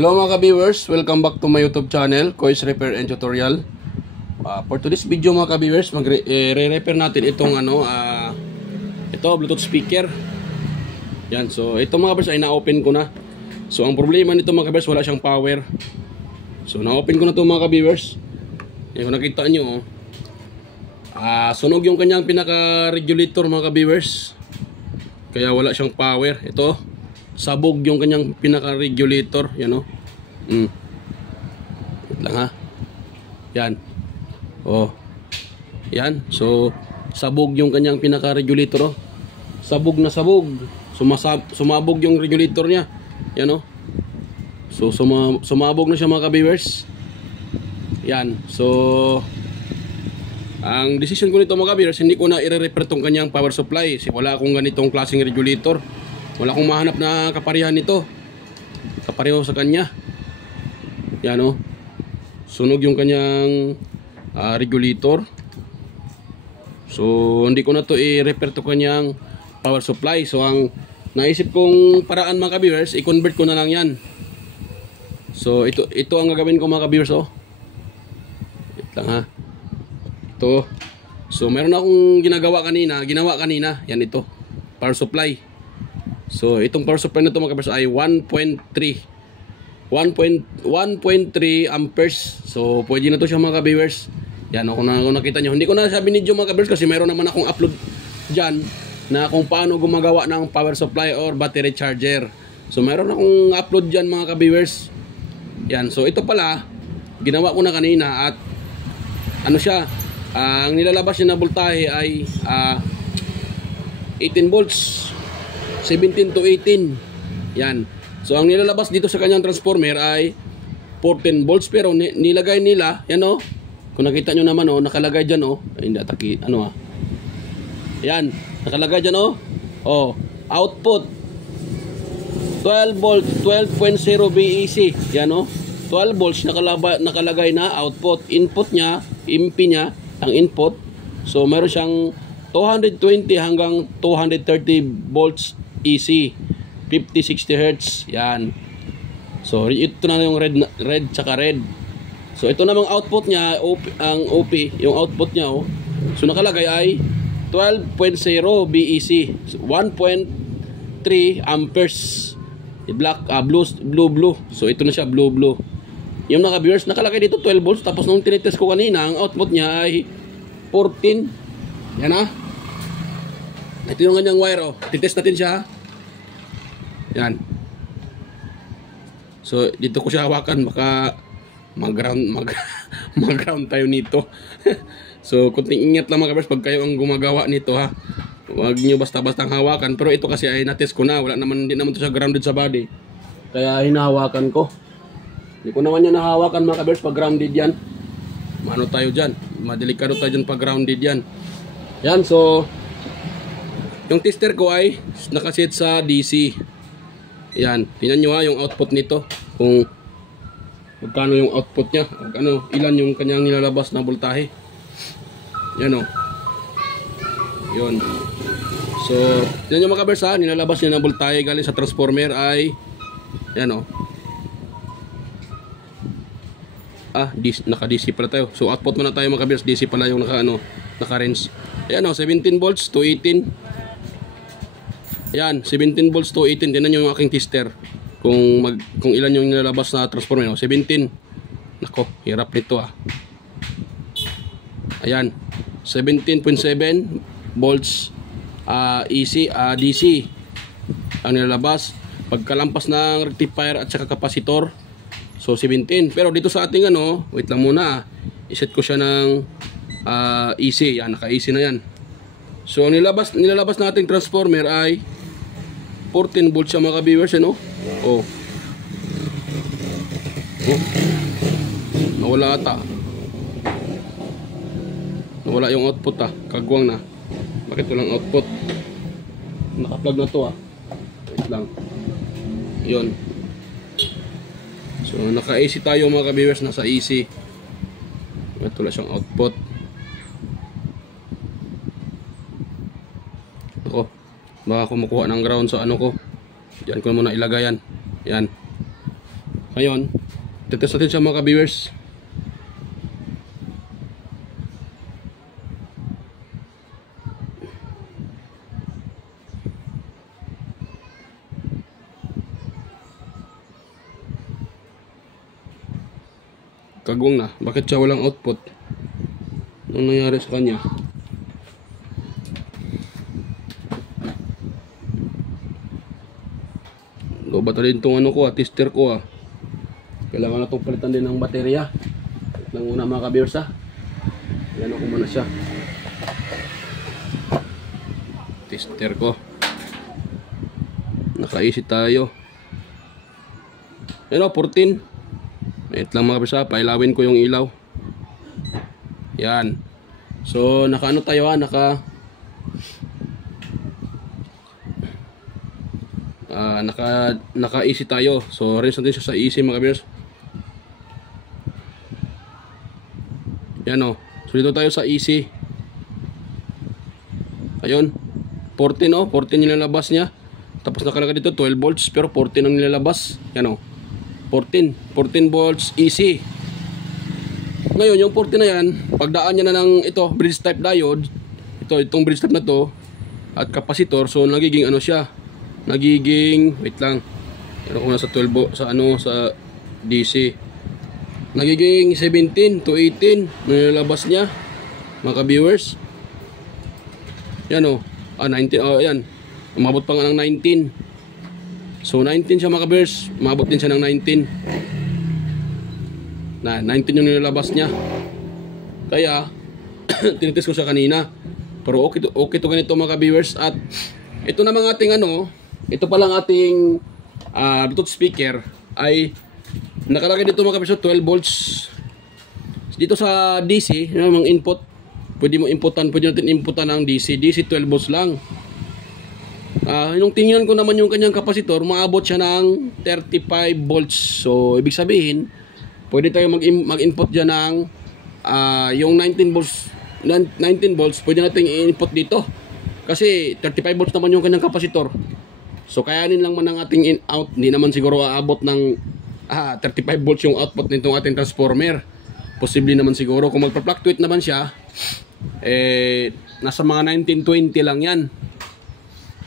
Hello mga ka-viewers, welcome back to my YouTube channel, Kois Repair and Tutorial. For today's video mga ka-viewers, re-repair natin itong ito Bluetooth speaker. Yan, so ito mga ka-viewers ay na-open ko na. So ang problema nito mga ka-viewers, wala siyang power. So na-open ko na ito mga ka-viewers. Yan, kung nakita nyo, sunog yung kanyang pinaka-regulator mga ka-viewers. Kaya wala siyang power. Ito, sabog yung kanyang pinaka-regulator. Yan o. Wait lang ha. Yan. Oh. Yan. So, sabog yung kanyang pinaka-regulator. Oh. Sabog na sabog. Sumabog yung regulator niya. Yan o. So, sumabog na siya mga ka-viewers. Yan. So, ang decision ko nito mga ka-viewers, hindi ko na i-repair tong kanyang power supply. Kasi wala akong ganitong klaseng regulator. Wala akong mahanap na kaparihan nito. Kapareho sa kanya. Yan o. Sunog yung kanyang regulator. So hindi ko na to i-repair to kanyang power supply. So ang naisip kong paraan mga ka-viewers, i-convert ko na lang yan. So ito ang gagawin ko mga ka-viewers oh. Wait lang ha. Ito. So meron akong ginawa kanina. Yan ito. Power supply. So, itong power supply na ito mga ka-viewers ay 1.3 amperes. So, pwede na ito siya mga ka-viewers. Yan, kung nakita nyo. Hindi ko na sabi video mga ka-viewers kasi mayroon naman akong upload dyan na kung paano gumagawa ng power supply or battery charger. So, mayroon akong upload dyan mga ka-viewers. Yan, so ito pala, ginawa ko na kanina at ano siya, ang nilalabas niya na voltahe ay 18 volts. 17 to 18. Yan. So ang nilalabas dito sa kanyang transformer ay 14 volts pero nilagay nila, yan oh. Kung nakita nyo naman oh, nakalagay diyan oh. Ay, hindi Yan, nakalagay diyan oh. Oh, output 12 volts, 12.0 VEC. Yan oh. 12 volts nakalagay na output. Input niya, MP niya, ang input. So meron siyang 220 hanggang 230 volts AC, 50-60 Hz. Yan. So ito na yung red tsaka red. So ito namang output niya, ang OP, yung output niya oh. So nakalagay ay 12.0 BEC, 1.3 amperes. Black, blue. So ito na siya, blue. Yung naka-viewers, nakalagay dito 12 volts. Tapos nung tinitest ko kanina, ang output niya ay 14. Yan ah. Ito yung kanyang wire oh. Titest natin siya. Yan. So dito ko siya hawakan, baka mag-ground tayo nito. So kunting ingat lang mga kabers pag kayo ang gumagawa nito ha. Huwag niyo basta-basta hawakan. Pero ito kasi ay na-test ko na. Hindi naman ito siya grounded sa body. Kaya hinahawakan ko. Hindi ko naman yan nahawakan mga kabers pag grounded yan. Mano tayo dyan. Madelikado tayo dyan pag grounded yan. Yan so yung tester ko ay nakaset sa DC. Yan, tingnan nyo ha yung output nito. Kung magkano yung output niya, ilan yung kanyang nilalabas na voltahe. Yan o. Yun. So, tingnan nyo mga kabers ha, nilalabas niya na voltahe galing sa transformer ay yan o. Naka-DC pala tayo. So, output muna tayo mga kabers. DC pala yung naka-range. Ayan o, 17 volts to 18. Yan, 17 volts to 18. Tingnan nyo yung aking tester. Kung ilan yung nilalabas na transformer. 17. Nako, hirap nito ah. Ayan. 17.7 volts DC ang nilalabas. Pagkalampas ng rectifier at saka kapasitor. So, 17. Pero dito sa ating wait lang muna. Iset ko siya ng AC. Yan, naka-AC na yan. So, nilalabas nating transformer ay 14 volts siya mga ka-viewers, ano? Oh. Nawala ata. Nawala yung output ah. Kagwang na. Bakit walang output? Naka-plug na to ah. Wait lang. Yun. So, naka-AC tayo mga ka-viewers. Nasa AC. Ito lang siyang output. Ako. Baka kumukuha ng ground sa ko. Diyan ko muna ilagay yan. Yan. Ngayon, titest natin siya mga ka-viewers. Kagwang na, bakit siya walang output? Anong nangyari sa kanya? Lobat na din itong ano ko, tester ko. Kailangan na itong palitan din ng baterya. Nang una mga ka-viewers yan ako muna siya. Tester ko. Nakaisi tayo. Ano, 14. Wait lang mga ka-viewers, pailawin ko yung ilaw. Yan. So, naka ano tayo naka easy tayo. So, rinse natin siya sa easy mga ka-viewers. Yan o. So, dito tayo sa easy. Ayun. 14 14 yung nilalabas niya. Tapos nakalagay dito 12 volts pero 14 ang nilalabas. Yan o. 14 volts easy. Ngayon yung 40 na yan, pagdaan niya na ng ito bridge type diode, itong bridge type na to at capacitor, so nagiging ano siya, nagiging wait lang, ano kung nasa 12 sa ano sa DC, nagiging 17 to 18 nilalabas niya mga viewers. Yan o, 19, yan, umabot pa nga ng 19. So 19 siya mga viewers, umabot din siya ng 19 na 19 yung nilalabas niya. Kaya tinitest ko siya kanina. Pero okay to ganito mga viewers. At ito namang ating ano, ito palang ating Bluetooth speaker ay nakalagay dito mga viewers 12 volts. Dito sa DC, yung mga input, pwede natin inputan ng DC 12 volts lang. Yung tingnan ko naman yung kanyang kapasitor, maabot siya ng 35 volts. So ibig sabihin, pwede tayo mag-input dyan ng yung 19 volts, pwede natin i-input dito. Kasi 35 volts naman yung kanyang kapasitor. So kayanin lang man ang ating in-out. Hindi naman siguro aabot ng 35 volts yung output nitong ating transformer. Posible naman siguro. Kung magpa-fluctuate naman siya, nasa mga 1920 lang yan.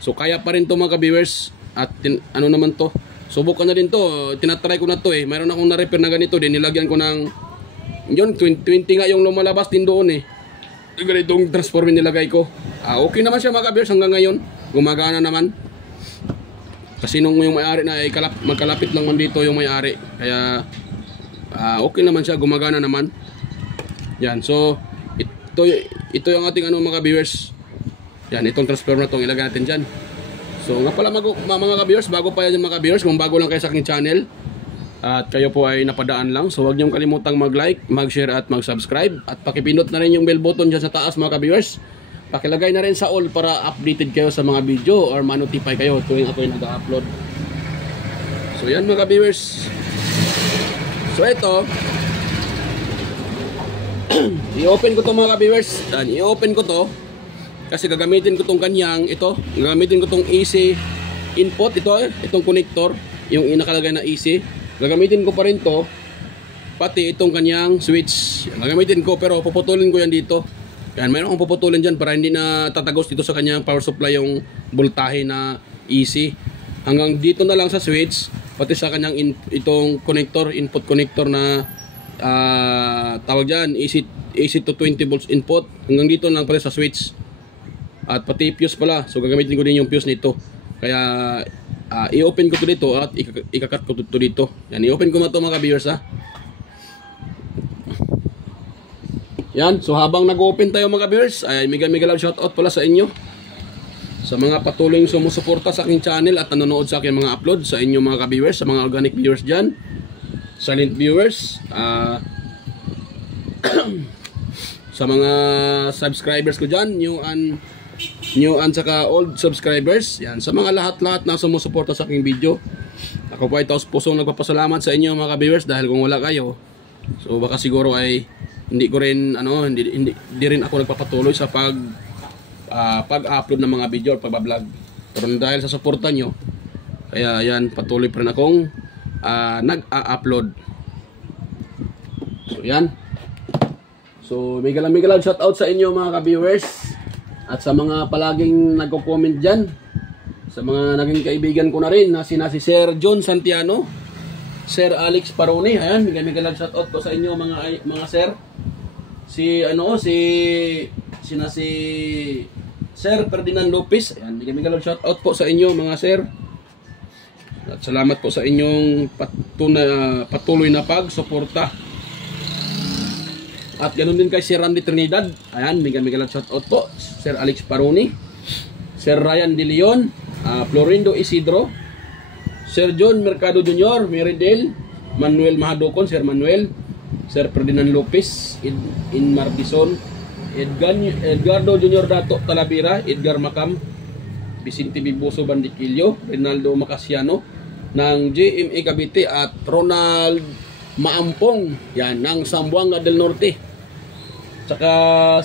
So kaya pa rin to mga ka-viewers. At ano naman to, subukan na din to, tinatry ko na to mayroon akong na-repair na ganito din, nilagyan ko ng yun, 20 nga yung lumalabas din doon ganitong transformer nilagay ko. Okay naman siya mga ka-viewers hanggang ngayon, gumagana naman. Kasi nung yung may-ari na magkalapit lang man dito yung may-ari, kaya okay naman siya, gumagana naman. Yan, so ito yung ating ano mga ka-viewers. Yan, itong transformer na itong ilagay natin dyan. So nga pala mga ka-viewers, bago pa yan mga ka-viewers, kung bago lang kayo sa aking channel at kayo po ay napadaan lang, so huwag niyong kalimutang mag-like, mag-share at mag-subscribe. At pakipindot na rin yung bell button dyan sa taas mga ka-viewers. Pakilagay na rin sa all para updated kayo sa mga video or ma-notify kayo tuwing ako yung nag-upload. So yan mga ka-viewers. So ito, i-open ko to mga ka-viewers. I-open ko to kasi gagamitin ko tong kanyang gagamitin ko tong AC input, itong connector, yung nakalagay na AC. Gagamitin ko pa rin to, pati itong kanyang switch. Gagamitin ko pero puputulin ko yan dito. Yan, mayroon akong puputulin dyan para hindi na tatagos dito sa kanyang power supply yung voltahe na AC. Hanggang dito na lang sa switch, pati sa kanyang itong connector, input connector na tawag dyan, AC to 20 volts input. Hanggang dito lang pala sa switch. At pati fuse pala, so gagamitin ko din yung fuse nito. Kaya i-open ko to dito at ikakat ko to dito. Yan, i-open ko na to mga ka-viewers Yan, so habang nag-open tayo mga ka-viewers, ay mega love shoutout pala sa inyo, sa mga patuloy sumusuporta sa aking channel at nanonood sa aking mga upload. Sa inyo mga ka-viewers, sa mga organic viewers dyan, silent viewers, sa mga subscribers ko dyan, new and saka old subscribers, yan, sa mga lahat na sumusuporta sa aking video. Ako po ay taos pusong nagpapasalamat sa inyo mga ka-viewers, dahil kung wala kayo, so baka siguro ay hindi rin ako nagpapatuloy sa pag-upload ng mga video o pag-vlog. Pero dahil sa suporta nyo, kaya yan, patuloy pa rin akong nag-a-upload. So yan. So mega shout out sa inyo mga ka-viewers at sa mga palaging nagko-comment diyan, sa mga naging kaibigan ko na rin na si Sir John Santiano, Sir Alex Paroni. Ayan, mega shout out ko sa inyo mga sir. Si Sir Ferdinand Lopez. Ayan, mega shout out po sa inyo mga sir. At salamat po sa inyong patuloy na pagsuporta. At ganoon din kay Sir Randy Trinidad. Ayan, mega shout out po. Sir Alex Paroni, Sir Ryan De Leon, Florindo Isidro, Sir John Mercado Jr., Meridel, Manuel Mahadokon, Sir Manuel, Sir Ferdinand Lopez, Inmar Dison, Edgardo Jr. Dato Talavera, Edgar Macam, Vicente Biboso Bandiquillo, Rinaldo Macasiano ng GMA Cavite, at Ronald Maampong, yan, ng Zamboanga del Norte. Tsaka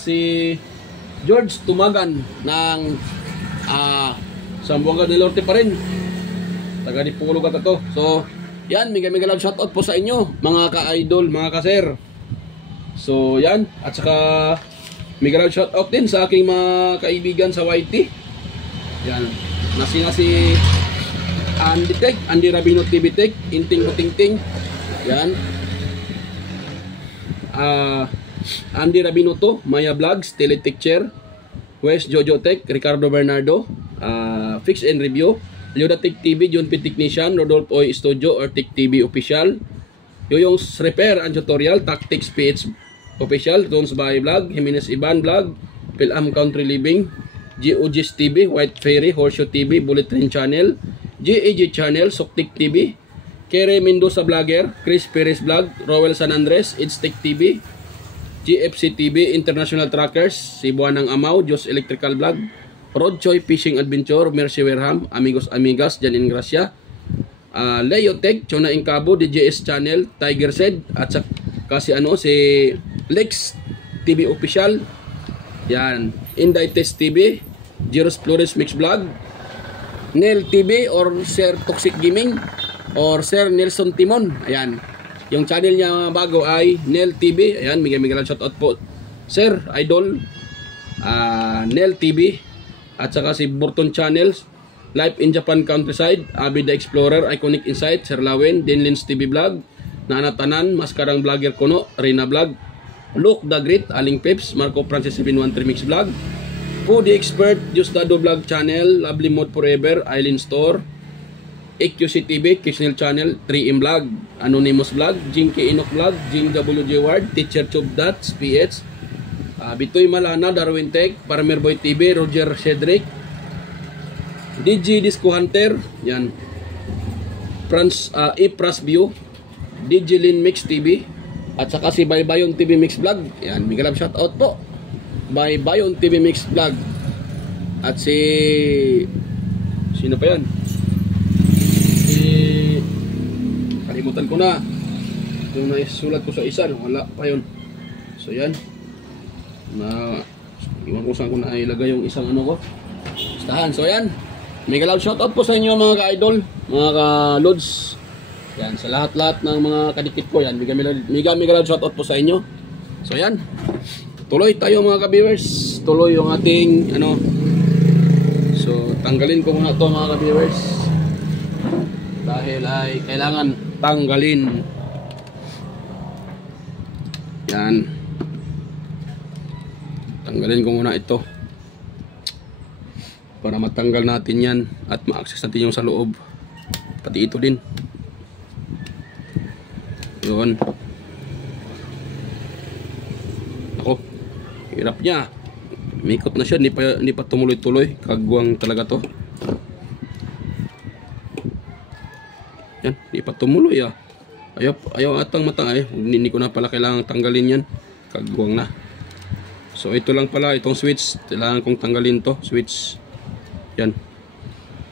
si George Tumagan ng Zamboanga del Norte pa rin. Taga Dipolo ka to. So, yan, mega love shoutout po sa inyo, mga ka-idol, mga ka-sir. So, yan. At saka, mega love shoutout din sa aking mga kaibigan sa YT. Yan. Si Andy Tech, Andy Rabino TV Tech, Inting Ting. Yan. Andy Rabino to, Maya Vlogs, Teletech Chair, West Jojo Tech, Ricardo Bernardo, Fix and Review, Yoda Tech TV, John P. Technician, Rodolfo Oy Studio or Tech TV Official, Yoyong's Repair and Tutorial, Tactics PH Official, Tones by Vlog, Jimenez Iban Vlog, Pilam Country Living, GOG's TV, White Fairy, Horseshoe TV, Bullet Train Channel, GAG Channel, Soktik TV, Kere Mendoza Vlogger, Chris Perez Vlog, Rowel San Andres, It's Tech TV, GFC TV, International Trackers, Cebuanang Amaw, Diyos Electrical Vlog, Rod Choi Fishing Adventure, Mercy Werham, Amigos Amigas, Jan Ingracia, Leo Tech, Chona Incabo, DJS Channel, Tiger Said, at saka si Lex TV Official, yan, Inday Test TV, Jeros Flores Mix Vlog, Nel TV or Sir Toxic Gaming, or Sir Nelson Timon. Ayan, yung channel niya bago ay Nel TV. Ayan, mega shout out po Sir Idol Nel TV. At saka si Burton Channels, Life in Japan Countryside, Abi the Explorer, Iconic Insight, Sir Lawen, Dinlins TV Vlog, Nana Tanan, Maskarang Vlogger Kono, Rina Vlog, Luke the Great, Aling Peps, Marco Francis 713 Mix Vlog, Foodie Expert, Justado Vlog Channel, Lovely Mode Forever, Island Store, EQC TV, Kisnel Channel, 3M Vlog, Anonymous Vlog, Jinky Inok Vlog, Jing WJ Ward, Teacher Tube Dots, PH, Bitoy Malana, Darwin Tech, Farmer Boy TV, Roger Cedric, DJ Disco Hunter, yan, Ipras View, DJ Lin Mix TV, at saka si Baybayon TV Mix Vlog. Yan, mega love shout out po, Baybayon TV Mix Vlog. At sino pa yan? Kalimutan ko na yung naisulat ko sa isa, wala pa yun. So yan, iwan ko saan ko na ilagay yung isang ano ko, listahan. So yan, mega love shoutout po sa inyo mga ka-idol, mga ka-lods. Yan, sa lahat-lahat ng mga kadikit ko, yan, mega love shoutout po sa inyo. So yan, tuloy tayo mga ka-viewers, tuloy yung ating so tanggalin ko muna to mga ka-viewers, dahil ay kailangan tanggalin. Yan, tanggalin ko muna ito para matanggal natin yan at ma-access natin yung sa loob, pati ito din. Yun, ako, hirap niya, mikot na siya, hindi pa tumuloy-tuloy, kagwang talaga to. Yan, hindi pa tumuloy ah. Ayaw atang matang eh. Hindi ko na pala kailangang tanggalin yan, kagwang na. So ito lang pala, itong switch, kailangan kong tanggalin to, switch. Yan,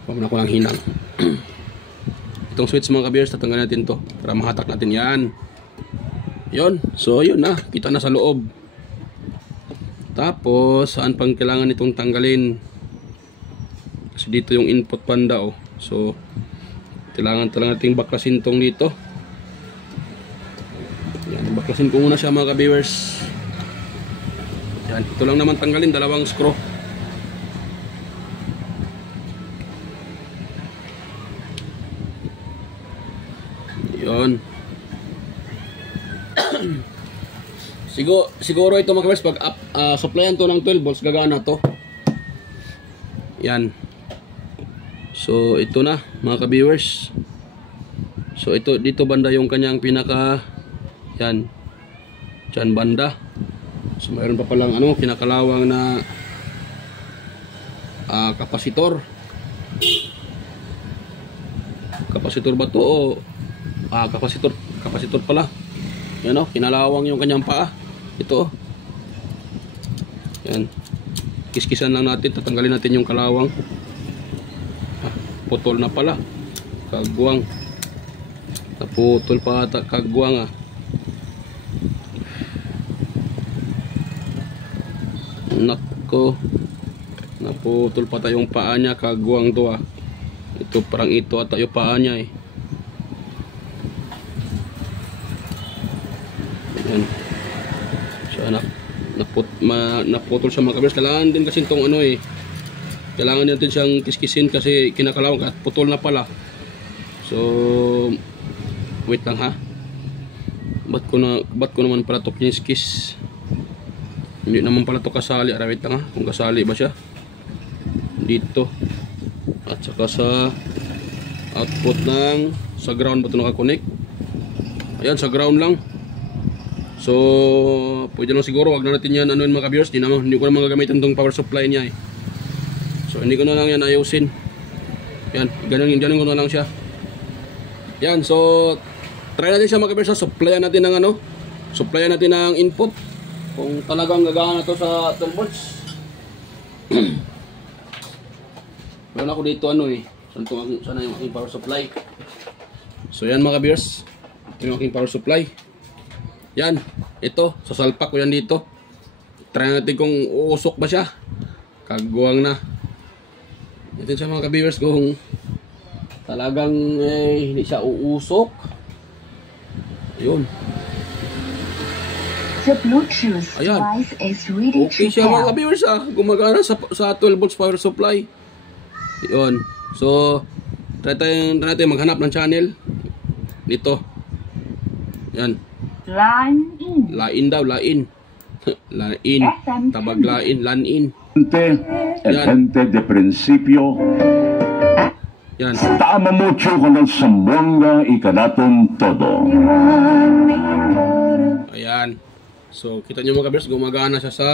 huwag na ko lang hinang. Itong switch mga ka-viewers, tatanggalin natin to para mahatak natin yan. Yun, so yun na, kita na sa loob. Tapos saan pang kailangan itong tanggalin? Kasi dito yung input banda oh. So Kailangan talaga nating baklasin tong dito. Yan, baklasin ko muna siya mga ka-viewers. Yan, ito lang naman tanggalin, dalawang screw. Yun. Siguro ito mga ka-viewers, pag supplyan to ng 12 volts, gagana to. Yan. So ito na mga ka-viewers. So ito dito banda yung kanyang pinaka, yan, dyan banda. So mayroon pa palang ano, kinakalawang na kapasitor. Kapasitor ba to o kapasitor pala. Yan o, kinalawang yung kanyang paa. Ito. Yan. Kiskisan lang natin, tatanggalin natin yung kalawang. Putol na pala. Kagwang. Naputol pa ata kagwang Nako. Naputol pa tayong paa niya, kagwang to Ito parang ito ata yung paa niya Yan. So naputol siya mga ka-viewers. Kailangan din kasi itong ano kailangan natin siyang kiskisin kasi kinakalawang at putol na pala. So wait lang ha. Ba't ko naman pala ito kiniskis? Hindi naman pala ito kasali. Wait lang ha, kung kasali ba siya dito at saka sa output ng sa ground ba ito nakakonect. Ayan, sa ground lang. So pwede lang siguro, wag na natin yan ano mga ka-viewers. Hindi ko na magagamitan itong power supply niya So hindi ko na lang yan ayusin. Yan, ganun ko na lang siya. Yan, so try natin siya mga ka-viewers. Supplyan natin ng ano, supplyan natin ng input kung talagang gagana to sa 12 volts. Meron ako dito sana yung aking power supply. So yan mga ka-viewers, yung aking power supply. Yan, ito, sasalpak ko yan dito. Try natin kung uusok ba siya. Kagwang na. Ito siya mga ka-viewers kung talagang hindi siya uusok. Ayun. The Bluetooth device is ready okay siya mga ka-viewers gumagana sa 12 volts power supply. Ayun. So try natin maghanap ng channel dito. Yan. Lain daw, lain. Lain. Tabag lain, lain. El gente de principio. Yan. Tama mucho con el Zamboanga y Canaton todo. Ayan. So kita nyo mga ka-viewers, gumagana siya sa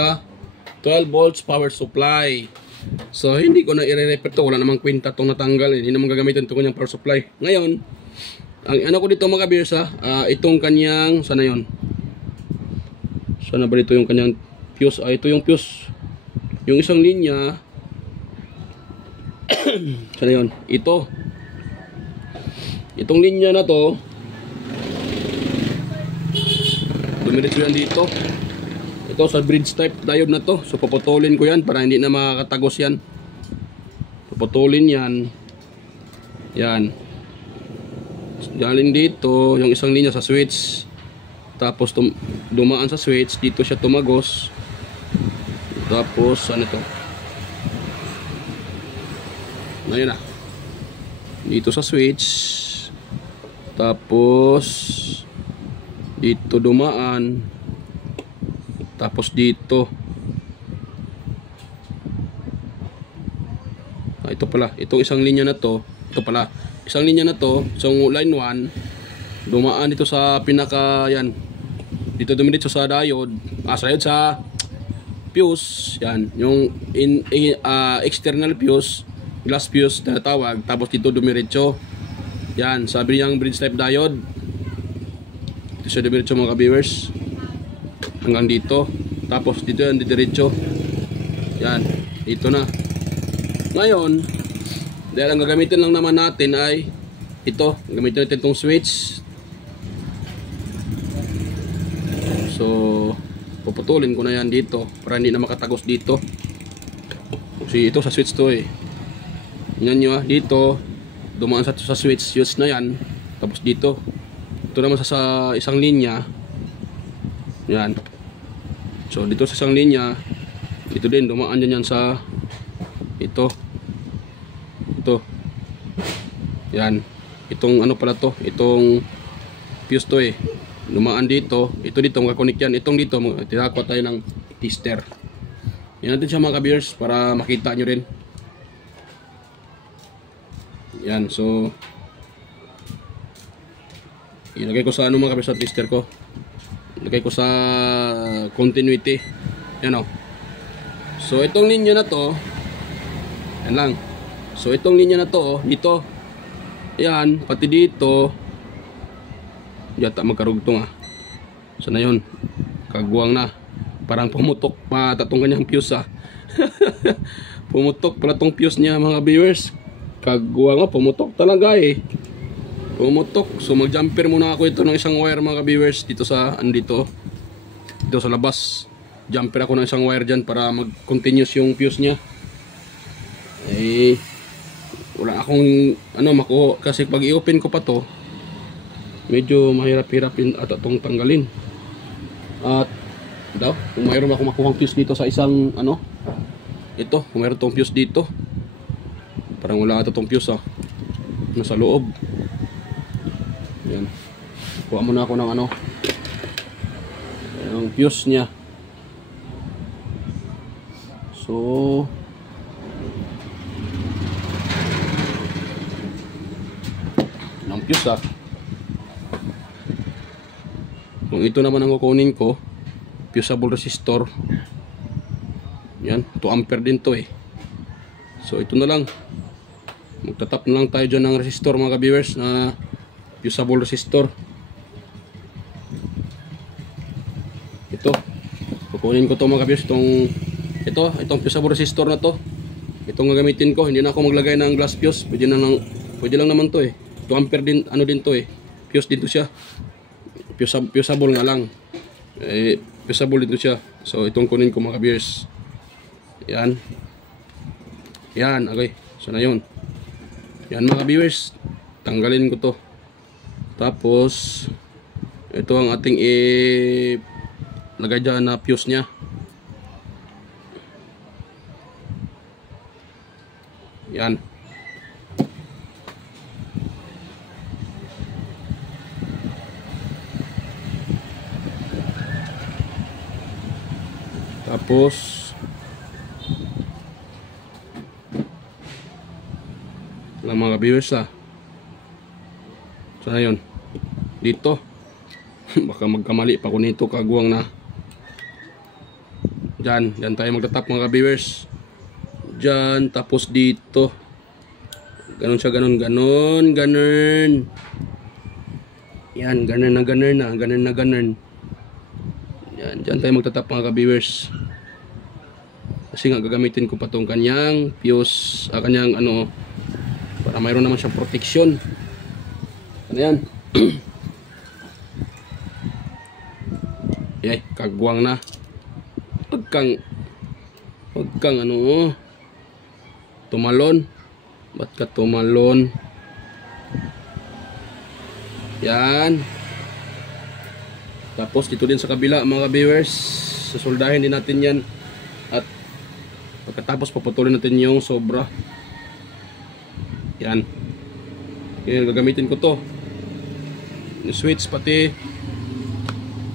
12 volts power supply. So hindi ko na i-refer to, wala namang kwenta itong natanggal. Hindi naman gagamitin ito kanyang power supply. Ngayon, ang ano ko dito mga ka-viewers itong kanyang, sana yon? Sana ba dito yung kanyang fuse? Ito yung fuse. Yung isang linya, sana yon? Ito. Itong linya na to, dumiretso yan dito. Ito sa bridge type diode na to. So paputulin ko yan para hindi na makakatagos yan. Paputulin yan. Yan. Galing dito yung isang linya sa switch, tapos dumaan sa switch, dito siya tumagos, tapos ano to, ngayon dito sa switch, tapos dito dumaan, tapos dito ito pala, itong isang linya na to, ito pala isang linya na to, so line 1 dumaan dito sa pinaka, yan dito dumiretso sa diode, sa fuse, yan yung external fuse, glass fuse na tawag, tapos dito dumiretso yan, sabi niyang bridge type diode, dito siya dumiretso mga ka-viewers hanggang dito, tapos dito yan didiretso, yan dito na. Ngayon dahil ang gagamitin lang naman natin ay ito, gamitin natin itong switch. So puputulin ko na yan dito para hindi na makatagos dito. Kasi ito sa switch to yan nyo dito, dumaan sa switch na yan. Tapos dito, ito naman sa isang linya. Yan. So dito sa isang linya, ito din dumaan yan sa ito. Yan. Itong ano pala to, itong fuse to eh. Dumaan dito, ito dito makakonik yan. Itong dito, tinakuha tayo ng tester. Yan natin siya mga ka-viewers para makita nyo rin. Yan, so ilagay ko sa ano mga ka-viewers sa tester ko. Ilagay ko sa continuity. Yan o. So itong linya na to, yan lang. So itong linya na to, dito. Yan, pati dito. Yata magkarugtong ah. So na yun, kagwang na. Parang pumutok pa tatong kanyang fuse ah. Pumutok pala tong fuse niya mga viewers. Kagwang nga, pumutok talaga eh. Pumutok. So mag-jumper muna ako ito ng isang wire mga viewers dito sa andito. Dito sa labas. Jumper ako ng isang wire dyan para mag-continuous yung fuse niya. Eh wala akong ano makuha kasi pag i-open ko pa to medyo mahirap-hirapin at itong tanggalin. At daw, kung mayroon ako makuhang fuse dito sa isang ano, ito, kung mayroon tong fuse dito, parang wala ito tong fuse ah, nasa loob. Yan, kuha muna ako ng ano, yung fuse nya. So ng fuse ah. Kung ito naman ang kukunin ko, fusible resistor. Yan, 2 ampere din to eh. So ito na lang. Magtatap na lang tayo dyan ng resistor mga ka-viewers na fusible resistor. Ito. Kukunin ko to mga ka-viewers, itong fusible resistor na to. Itong gagamitin ko, hindi na ako maglagay ng glass fuse. Pwede lang naman to eh. 2 ampere din, ano din to eh. Fuse din to siya. Fusible nga lang. Eh, fusible dito siya. So itong kunin ko mga ka-viewers. Yan. Yan, okay. So na yun. Yan mga ka-viewers. Tanggalin ko to. Tapos ito ang ating lagay dyan na fuse nya. Yan. Tapos lang mga viewers ah. So na yun. Dito baka magkamali pa ko nito, kagwang na. Dyan tayo magtatap mga viewers. Dyan, tapos dito. Ganon siya, ganon. Yan, ganon na. Yan, dyan tayo magtatap mga ka-viewers. Kasi nga gagamitin ko pa tong kanyang fuse, kanyang ano, para mayroon naman siyang protection. Ano yan? Yay, kagwang na. Huwag kang ano, tumalon. Ba't ka tumalon? Yan. Tapos dito din sa kabila mga viewers, sasoldahin din natin yan. At pagkatapos paputulin natin yung sobra. Yan. Okay, gagamitin ko to. Yung switch pati.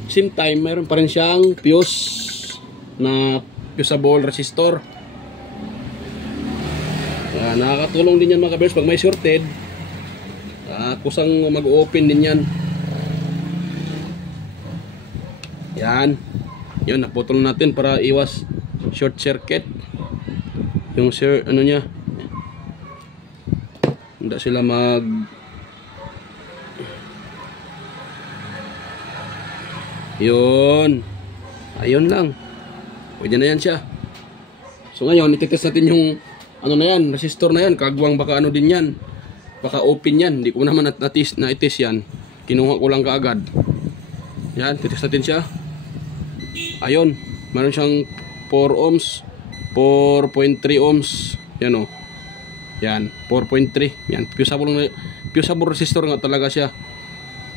Same time, mayroon pa rin siyang fuse na fusible resistor. Nakakatulong din yan mga viewers pag may shorted. Kusang mag-open din yan. Yan. Yun, naputol natin para iwas short circuit. Yung ano niya. Hindi sila Yun. Ayun lang. Pwede na yan siya. So ngayon, ititest natin yung ano na yan, resistor na yan. Kagwang baka ano din yan. Baka open yan. Hindi ko naman na-test yan. Kinuha ko lang kaagad. Yan, titest natin siya. Ayun. Meron siyang 4 ohms. 4.3 ohms. Yan o. Yan, 4.3. Yan, fusible resistor nga talaga siya.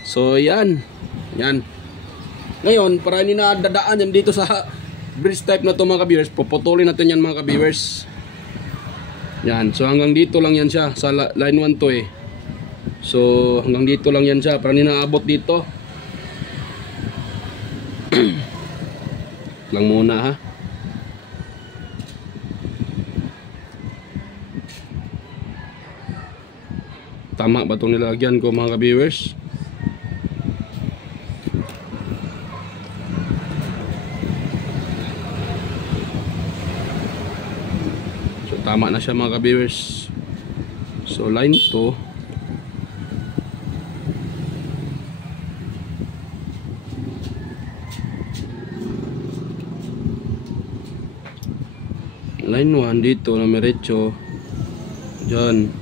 So, yan. Yan. Ngayon, para hindi na dadaan yan dito sa bridge type na to mga ka-viewers, puputulin natin yan mga ka-viewers. Yan. So, hanggang dito lang yan siya. Sa line 1 to eh. So, hanggang dito lang yan siya. Para hindi na abot dito. Lang muna ha. Tama ba itong nilagyan ko mga ka-viewers? So tama na siya mga ka-viewers. So line 2. Line 1 dito na merecho. Diyan.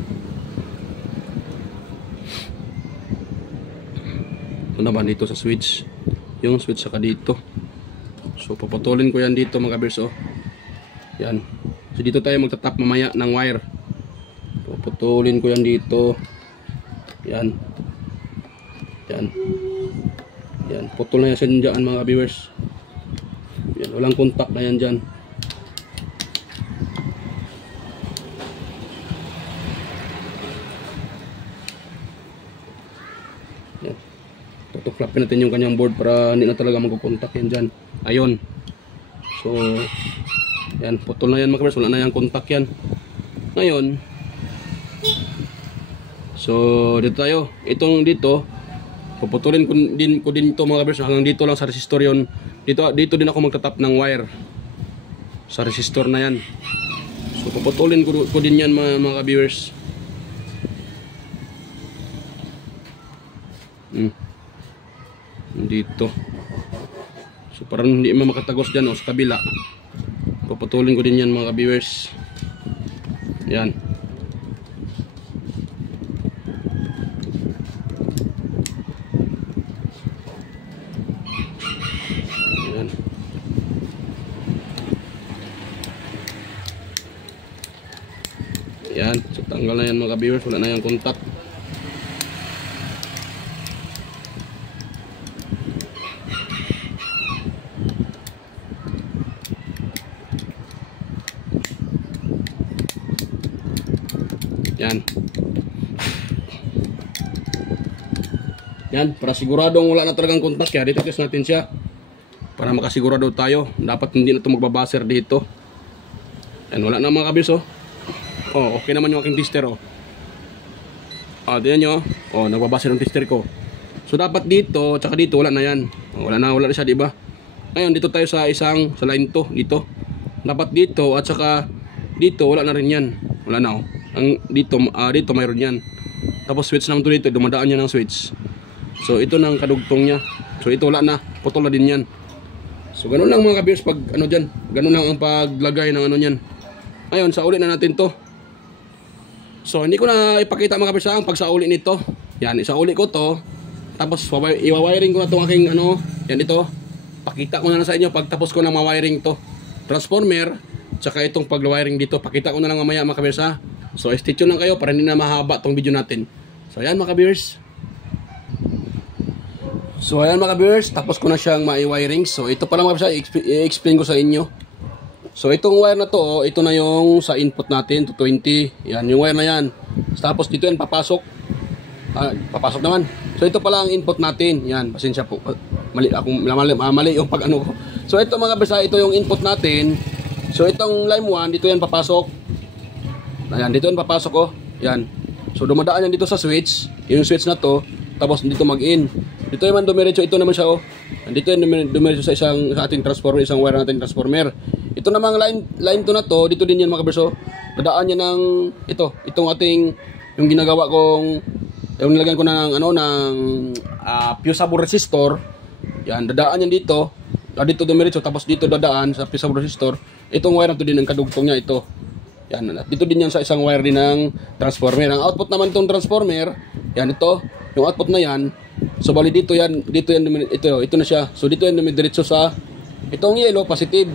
Naman dito sa switch, yung switch saka dito. So paputulin ko yan dito mga ka-viewers. Oh, yan. So dito tayo magtatap mamaya ng wire. Paputulin ko yan dito. Yan. Yan. Yan. Putol na yan siya dyan mga ka-viewers. Yan. Walang contact na yan dyan. Tutuklapin natin yung kanyang board para hindi na talaga magkukontak yan dyan. Ayun. So, yan. Putol na yan mga ka-viewers. Wala na yung contact yan. Ngayon, so, dito tayo. Itong dito, puputulin ko din ito mga ka-viewers. Hanggang dito lang sa resistor yun. Dito din ako magtatap ng wire. Sa resistor na yan. So, puputulin ko din yan mga ka-viewers. Dito. So parang hindi makatagos dyan sa kabila. Paputulin ko din yan mga ka-viewers. Yan. Yan. Yan. So tanggal na yan mga ka-viewers. Wala na yung contact. Yan. Yan, para siguradong wala na talagang contact, kaya dito test natin siya. Para makasigurado tayo, dapat hindi na ito magbabaser dito. Yan, wala na mga ka-viewers. Oh, okay naman yung aking tester oh. Tingnan nyo. Oh, nagbabaser yung tester ko. So dapat dito, tsaka dito wala na yan. Wala na siya, di ba? Ngayon, dito tayo sa line 2 dito. Dapat dito at saka dito wala na rin yan. Wala na oh. Dito mayroon yan. Tapos switch lang to dito, dumadaan niya ng switch. So ito nang kadugtong niya. So ito wala na, putol na din yan. So ganun lang mga ka-viewers pag ano dyan. Ganun lang ang paglagay ng ano niyan. Ngayon, sauli na natin to. So hindi ko na ipakita mga ka-viewers ang pagsauli nito. Yan, isauli ko to. Tapos i-wiring ko na itong aking ano. Yan ito. Pakita ko na lang sa inyo pagtapos ko na ma-wiring to. Transformer, tsaka itong pag-wiring dito. Pakita ko na lang mamaya mga ka-viewers ha. So stay tuned lang kayo para hindi na mahaba tong video natin. So ayan mga ka-viewers. So ayan mga ka-viewers, tapos ko na siyang ma-wiring. So ito pala mga ka-viewers, i-explain ko sa inyo. So itong wire na to, ito na yung sa input natin, 220. Yan, yung wire na yan. Tapos dito yan papasok. Papasok naman. So ito pala ang input natin. Yan, pasensya po. Mali yung pag ano ko. So ito mga ka-viewers, ito yung input natin. So itong line 1, dito yan papasok. Ayan, dito yan papasok oh. Yan. So dumadaan yan dito sa switch. Yung switch na to. Tapos dito mag-in. Dito naman dumiretso. Ito naman siya oh. Dito yan dumiretso sa ating transformer. Isang wire natin transformer. Ito namang line to na to. Dito din yan mga ka-viewers oh. Dadaan yan ng itong ating yung ginagawa kong yung nilagyan ko ng ano ng fusible resistor. Yan, dadaan yan dito. Dito dumiretso tapos dito dadaan sa fusible resistor. Itong wire na to din ang kadugtong niya ito. Yan, dito din yan sa isang wire din ng transformer. Ang output naman itong transformer, yan ito, yung output na yan. So bali dito yan, ito na siya. So dito yan dumidiretso sa itong yellow positive.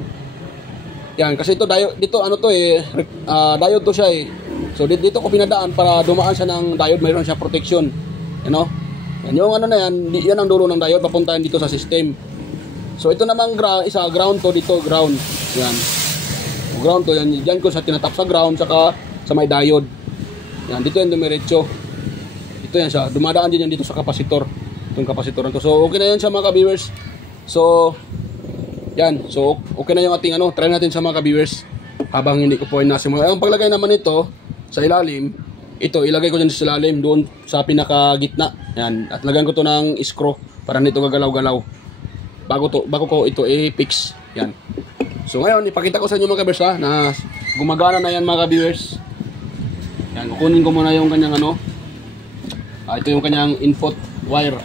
Yan, kasi ito dito ano to diode to siya eh. So dito ko pinadaan para dumaan siya ng diode, mayroon siya protection. You know? Yan yung ano na yan, yan ang dulo ng diode papuntahan dito sa system. So ito namang ground to dito, ground. Yan. Ground to yan, diyan ko sa tinatap sa ground saka sa may diode. Yan, dito yan dumiretso. Ito yan siya, dumadaan din yan dito sa kapasitor. Itong kapasitor na to. So okay na yan siya mga ka-viewers. So yan, so okay na yung ating ano, try natin sa mga ka-viewers. Habang hindi ko po ay nasimula. Ang paglagay naman ito sa ilalim, ito ilagay ko dyan sa ilalim doon sa pinaka-gitna. Yan, at lagyan ko to ng screw para nito gagalaw-galaw. Bago ko ito i-fix. Yan. So ngayon, ipakita ko sa inyo mga ka-viewers ha, na gumagana na yan mga ka-viewers. Yan, kukunin ko muna yung kanyang ano. Ito yung kanyang input wire.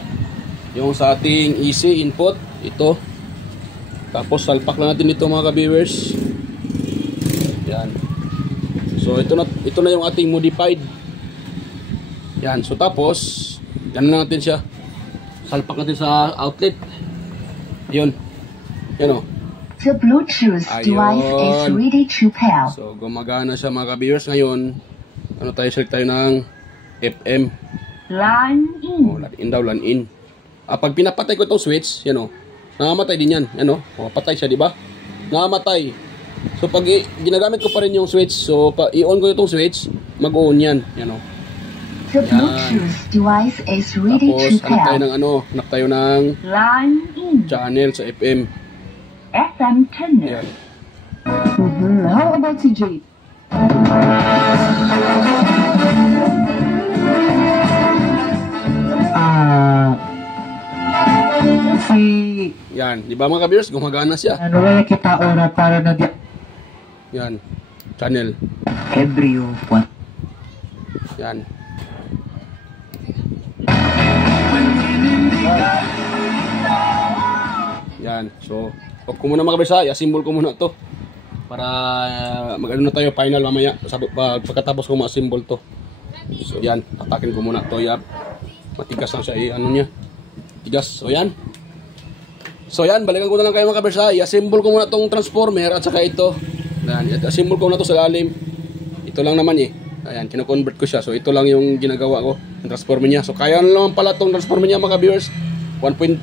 Yung sa ating EC input, ito. Tapos salpak lang natin dito mga ka-viewers. Yan. So ito na yung ating modified. Yan, so tapos yan na natin siya. Salpak natin sa outlet. Yun. Yan o. The Bluetooth device is ready to pair. So gumagana siya mga ka-viewers. Ngayon, ano tayo, select tayo ng FM. Line in. Line in daw, line in. Pag pinapatay ko itong switch, yan o. Namamatay din yan. Yan o. Patay siya, di ba? Namamatay. So pag ginagamit ko pa rin yung switch, so i-on ko itong switch, mag-on yan. Yan o. The Bluetooth device is ready Tapos, to pair. hanap tayo ng Line in. channel sa FM. FM tuner. Yan. How about si Jade? Yan. Di ba mga ka-viewers? Gumagana siya. Ano wala kita ora para na di Yan. Channel. everyone. Yan. Yan. So, off ko muna mga kabisa. I-assemble ko muna to. Para mag-ano na tayo final mamaya. Pagkatapos ko ma-assemble to. So, yan. Tatakin ko muna to. Yan. Matigas lang siya. Ano niya. Tigas. So, yan. So, yan. Balikan ko na lang kayo mga kabisa. I-assemble ko muna tong transformer at saka ito. Yan. I-assemble ko na to sa lalim. Ito lang naman eh. Ayan. Kino-convert ko siya. So, ito lang yung ginagawa ko. Yung transformer niya. So, kaya naman pala tong transformer niya mga viewers. 1.3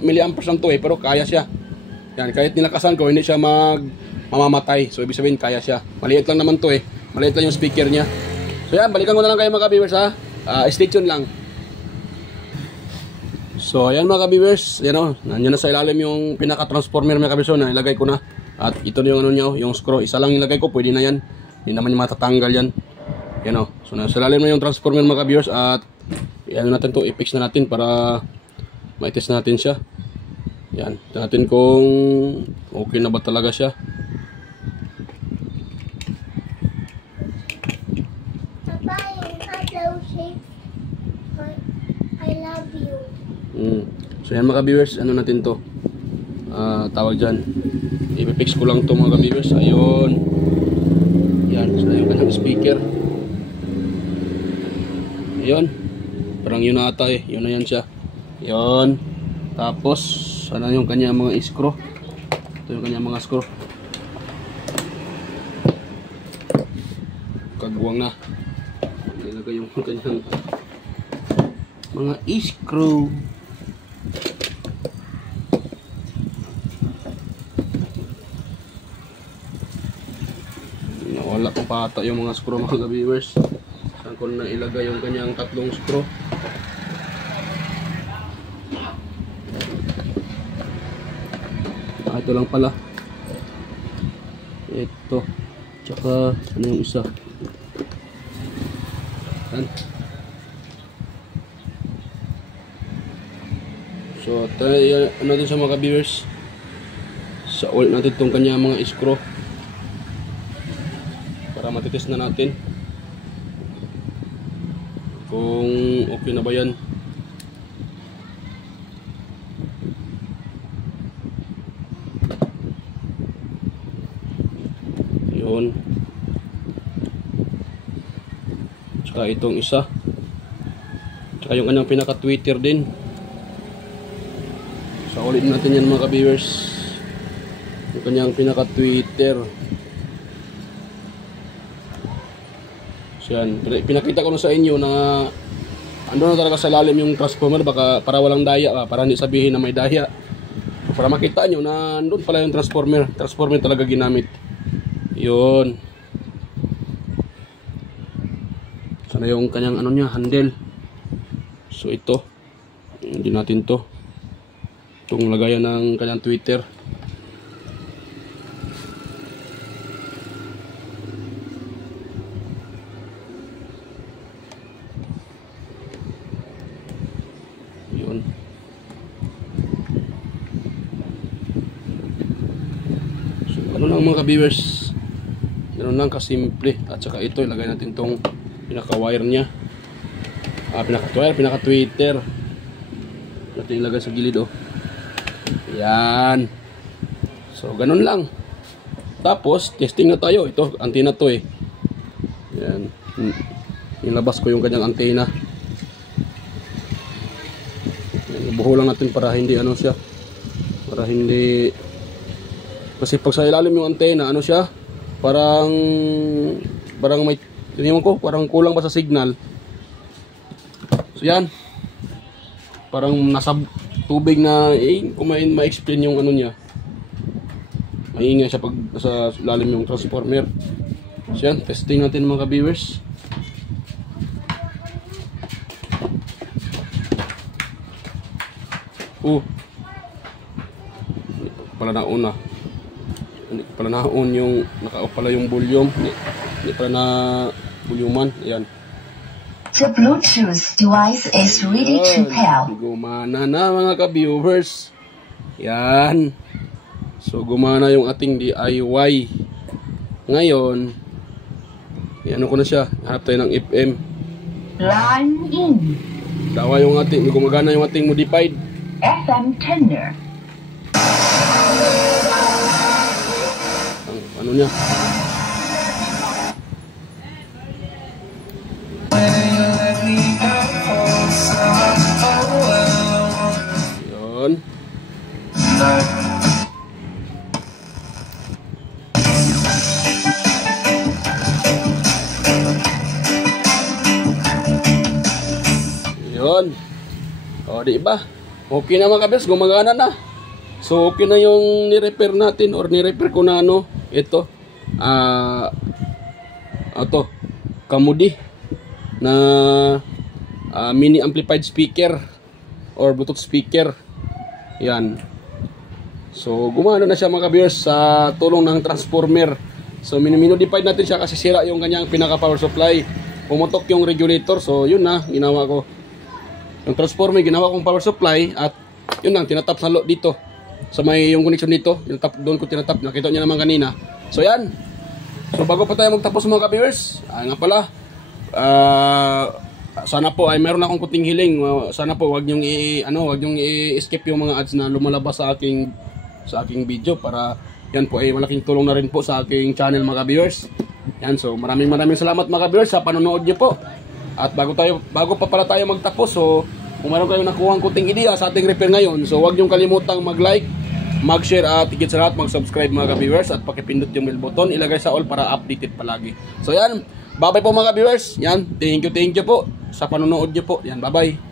milliamperes lang to eh, pero kaya siya. Yan, kahit nilakasan ko, hindi siya mamamatay. So, ibig sabihin, kaya siya. Maliit lang naman to eh. Maliit lang yung speaker niya. So, yan, balikan ko na lang kayo mga viewers ha. Stay tuned lang. So, ayan mga viewers, yan o, nandiyan na sa ilalim yung pinaka-transformer mga viewers na ilagay ko na. At ito yung ano niya, yung screw. Isa lang ilagay ko, pwede na yan. Hindi naman yung matatanggal yan. Yan o. So, nasa ilalim na yung transformer mga viewers at ano natin to, i-fix na natin para ma-test natin siya. Yan, tignan natin kung okay na ba talaga siya. I love you. So yan mga viewers, ano natin to, tawag dyan, i-fix ko lang to mga viewers. Ayun, yan, so yung kanyang speaker. Ayun, parang yun na ata eh, yun na yan siya. Yun, tapos ano yung kanyang mga screw. Ito yung kanyang mga screw. Kagwang na. Ilagay yung kanyang mga screw. Wala pa pata yung mga screw mga viewers. Saan ko na ilagay yung kanyang tatlong screw. Ito lang pala. Ito. Tsaka ano yung isa. Yan. So, tayo natin sa mga viewers. Sa ulit natin itong kanya mga screw. Para matitest na natin kung okay na ba yan. Yun. Tsaka itong isa. Tsaka yung kanyang pinaka-Twitter din. So ulit natin yan mga ka-viewers. Yung kanyang pinaka-Twitter. So yan, pinakita ko na sa inyo na ando na talaga sa lalim yung transformer, baka para walang daya, para hindi sabihin na may daya. Para makita nyo na andun pala yung transformer talaga ginamit. Yun. Sana yung kanyang ano niya, handle. So ito, hindi natin to. Itong lagayan ng kanyang tweeter. Yun. So ano lang mga ka-viewers, ganun lang kasimple. At saka ito, ilagay natin tong pinaka-wire niya. Pinaka-wire, pinaka-tweeter. Natin ilagay sa gilid, oh. Yan. So ganun lang. Tapos testing na tayo. Ito, antena to eh. Yan. Nilabas ko yung kanyang antena. Buho lang natin para hindi ano siya, para hindi, kasi pag sa ilalim yung antena ano siya, parang may tiniwan ko, parang kulang pa sa signal. So yan, parang nasa tubig na kung ma-explain yung ano niya, maingay siya pag sa ilalim yung transformer. So yan, testing natin mga ka-viewers. Hindi pala nauna. Hindi pala naon yung naka-off pala yung volume. Hindi pala na voluman. Ayan. The Bluetooth device is ready to pair. Gumana na mga ka-viewers. Yan. So gumana yung ating DIY. Ngayon, ano ko na siya. Hanap tayo ng FM. Line in. Dawa yung ating, gumagana yung ating modified. FM tender. Ano niya? Yun. Yun. O, di ba? Okay na mga kabers, gumagana na. So okay na yung ni-repair natin or ni-repair ko na ano, ito. Ito, Kamudi na mini amplified speaker or Bluetooth speaker. Yan. So gumana na siya mga kabers sa tulong ng transformer. So minimodified natin siya kasi sira yung kanyang pinaka power supply. Pumutok yung regulator. So yun na, ginawa ko. Yung transformer, ginawa kong power supply at yun lang, tinatap sa dito. Sa may yung connection dito, tinatap, doon ko tinatap. Nakita niyo naman kanina. So yan. So bago pa tayo magtapos mga ka-viewers, nga pala, sana po ay meron akong kuting hiling. Sana po wag niyong i-skip yung mga ads na lumalabas sa aking video para yan po ay malaking tulong na rin po sa aking channel mga ka-viewers. Yan, so maraming salamat mga ka-viewers sa panonood niyo po. At bago pa pala tayo magtapos, so kung meron kayong nakuhang kuting ideya sa ating repair ngayon, so huwag niyong kalimutang mag-like, mag-share at higit sa lahat mag-subscribe mga ka-viewers at pakipindot yung bell button, ilagay sa all para updated palagi. So yan, bye-bye po mga ka-viewers. Yan, thank you po sa panonood niyo po. Yan, bye-bye.